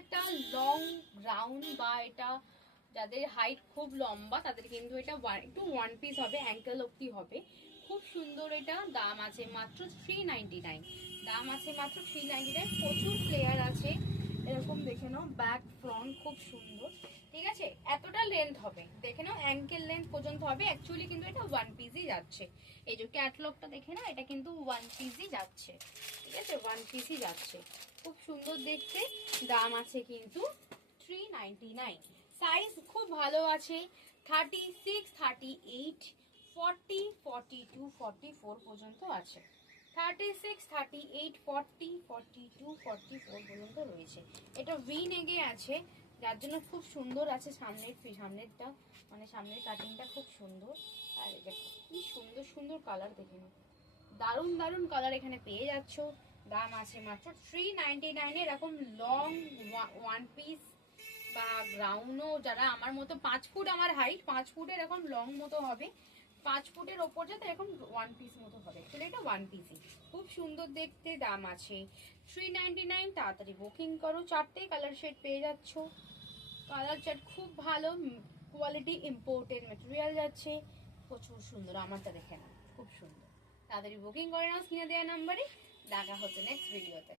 একটা long gown বা এটা যাদের হাইট খুব লম্বা তাদের কিন্তু এটা একটু ওয়ান পিস হবে, অ্যাঙ্কেল অব্দি হবে। খুব সুন্দর, এটা দাম আছে মাত্র 399। দাম আছে মাত্র 399। প্রচুর ফ্লেয়ার আছে, এরকম দেখে নাও, ব্যাক ফ্রন্ট খুব সুন্দর। ঠিক আছে, এতটা লেন্থ হবে, দেখে নাও অ্যাঙ্কেল লেন্থ পর্যন্ত হবে। অ্যাকচুয়ালি কিন্তু এটা ওয়ান পিসই যাচ্ছে। এই যে ক্যাটলগটা দেখে না, এটা কিন্তু ওয়ান পিসই যাচ্ছে। ঠিক আছে, ওয়ান পিসই যাচ্ছে, খুব সুন্দর দেখতে। দাম আছে কিন্তু 399। সাইজ খুব ভালো আছে, 36, 38, 40, 42, 44 পর্যন্ত আছে। 36, 38, 40, 42, 44 পর্যন্ত রয়েছে। এটা ভি নেগে আছে, যার জন্য খুব সুন্দর আছে। সামনেরটা মানে সামনের কাটিংটা খুব সুন্দর। আর দেখো কি সুন্দর সুন্দর কালার, দেখে নাও, দারুণ দারুণ কালার এখানে পেয়ে যাচ্ছ। দাম আছে মাত্র 399। এরকম লং ওয়ান পিস বা গ্রাউন্ডও, যারা আমার মতো 5 ফুট আমার হাইট, 5 ফুটের এখন লং মতো হবে, 5 ফুটের ওপর যাতে এরকম ওয়ান পিস মতো হবে। আসলে এটা ওয়ান পিসই, খুব সুন্দর দেখতে। দাম আছে 399। তাড়াতাড়ি বুকিং করো। 4টে কালার শেড পেয়ে যাচ্ছ। কালার চার্ট খুব ভালো কোয়ালিটি, ইম্পোর্টেড ম্যাটেরিয়াল যাচ্ছে, প্রচুর সুন্দর। আমারটা দেখে না, খুব সুন্দর। তাড়াতাড়ি বুকিং করে নাও স্ক্রিনে দেওয়া নাম্বারে। দেখা হচ্ছে নেক্সট ভিডিওতে।